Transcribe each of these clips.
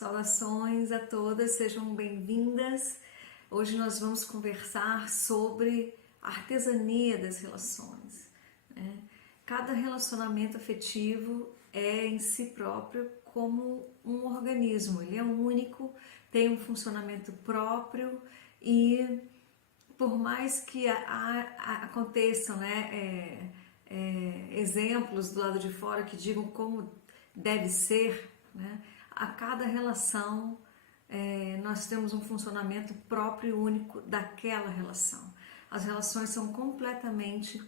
Saudações a todas, sejam bem-vindas. Hoje nós vamos conversar sobre a artesania das relações, né? Cada relacionamento afetivo é em si próprio como um organismo, ele é único, tem um funcionamento próprio e por mais que aconteçam, né, exemplos do lado de fora que digam como deve ser, né, a cada relação nós temos um funcionamento próprio e único daquela relação. As relações são completamente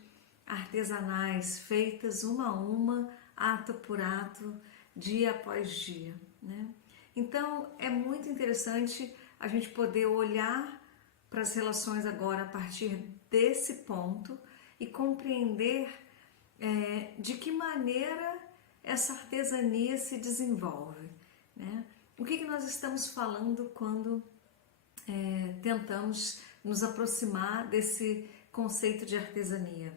artesanais, feitas uma a uma, ato por ato, dia após dia, né? Então é muito interessante a gente poder olhar para as relações agora a partir desse ponto e compreender de que maneira essa artesania se desenvolve, né? O que nós estamos falando quando tentamos nos aproximar desse conceito de artesania?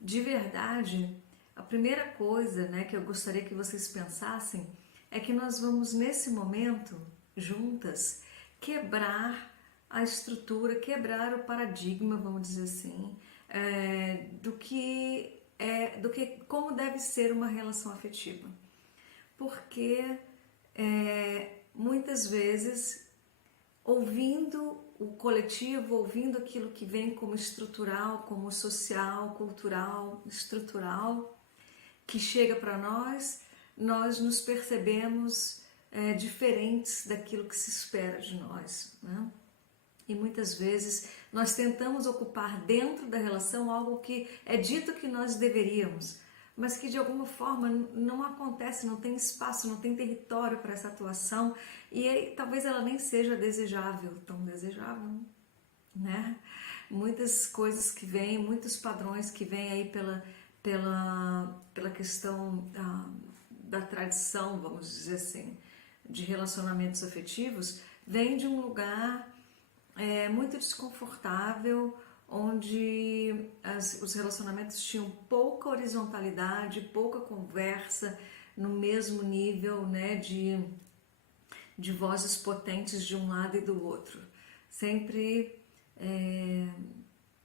De verdade, a primeira coisa, né, que eu gostaria que vocês pensassem é que nós vamos nesse momento, juntas, quebrar a estrutura, quebrar o paradigma, vamos dizer assim, do que como deve ser uma relação afetiva. Porque muitas vezes, ouvindo o coletivo, ouvindo aquilo que vem como estrutural, como social, cultural, estrutural, que chega para nós nos percebemos diferentes daquilo que se espera de nós, né? E muitas vezes nós tentamos ocupar dentro da relação algo que é dito que nós deveríamos, mas que de alguma forma não acontece, não tem espaço, não tem território para essa atuação e aí, talvez ela nem seja desejável, tão desejável, né? Muitas coisas que vêm, muitos padrões que vêm aí pela questão da tradição, vamos dizer assim, de relacionamentos afetivos, vem de um lugar muito desconfortável, onde os relacionamentos tinham pouca horizontalidade, pouca conversa no mesmo nível, né, de vozes potentes de um lado e do outro. Sempre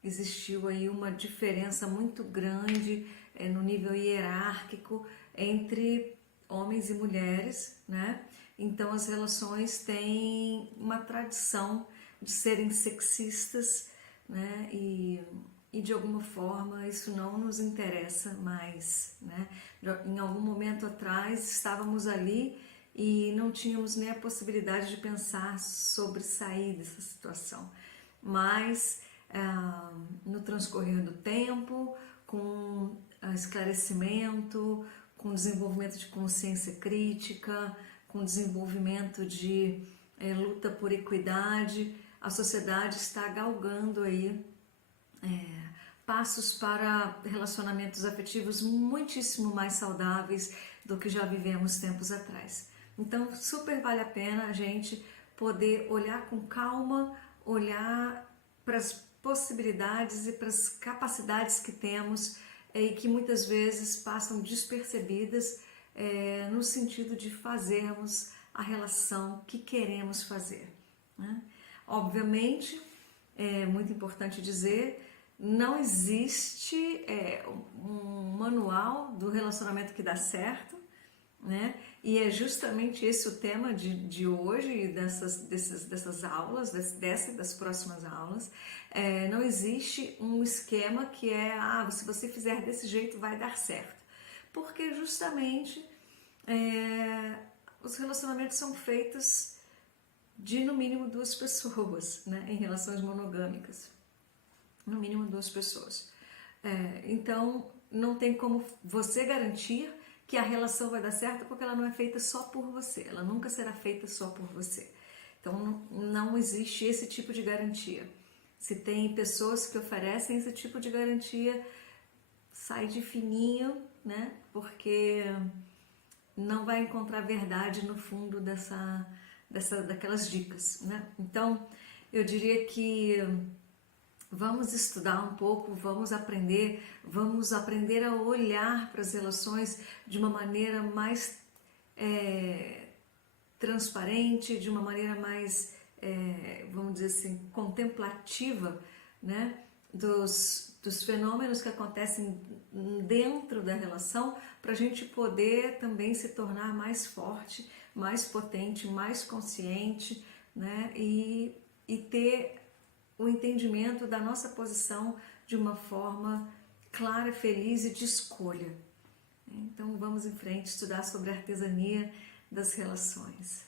existiu aí uma diferença muito grande no nível hierárquico entre homens e mulheres, né? Então as relações têm uma tradição de serem sexistas, né? E de alguma forma isso não nos interessa mais, né? Em algum momento atrás estávamos ali e não tínhamos nem a possibilidade de pensar sobre sair dessa situação, mas no transcorrer do tempo, com esclarecimento, com desenvolvimento de consciência crítica, com desenvolvimento de luta por equidade, a sociedade está galgando aí passos para relacionamentos afetivos muitíssimo mais saudáveis do que já vivemos tempos atrás. Então, super vale a pena a gente poder olhar com calma, olhar para as possibilidades e para as capacidades que temos e que muitas vezes passam despercebidas no sentido de fazermos a relação que queremos fazer, né? Obviamente, é muito importante dizer, não existe um manual do relacionamento que dá certo, né? E é justamente esse o tema de hoje e dessas aulas, dessa e das próximas aulas. Não existe um esquema que se você fizer desse jeito vai dar certo, porque justamente os relacionamentos são feitos de no mínimo 2 pessoas, né? Em relações monogâmicas, no mínimo 2 pessoas. Então não tem como você garantir que a relação vai dar certo, porque ela não é feita só por você, ela nunca será feita só por você. Então não existe esse tipo de garantia. Se tem pessoas que oferecem esse tipo de garantia, sai de fininho, né? Porque não vai encontrar verdade no fundo daquelas dicas, né? Então eu diria que vamos estudar um pouco, vamos aprender a olhar para as relações de uma maneira mais transparente, de uma maneira mais, vamos dizer assim, contemplativa, né, dos fenômenos que acontecem dentro da relação, para a gente poder também se tornar mais forte, mais potente, mais consciente, né, e ter o entendimento da nossa posição de uma forma clara, feliz e de escolha. Então vamos em frente estudar sobre a artesania das relações.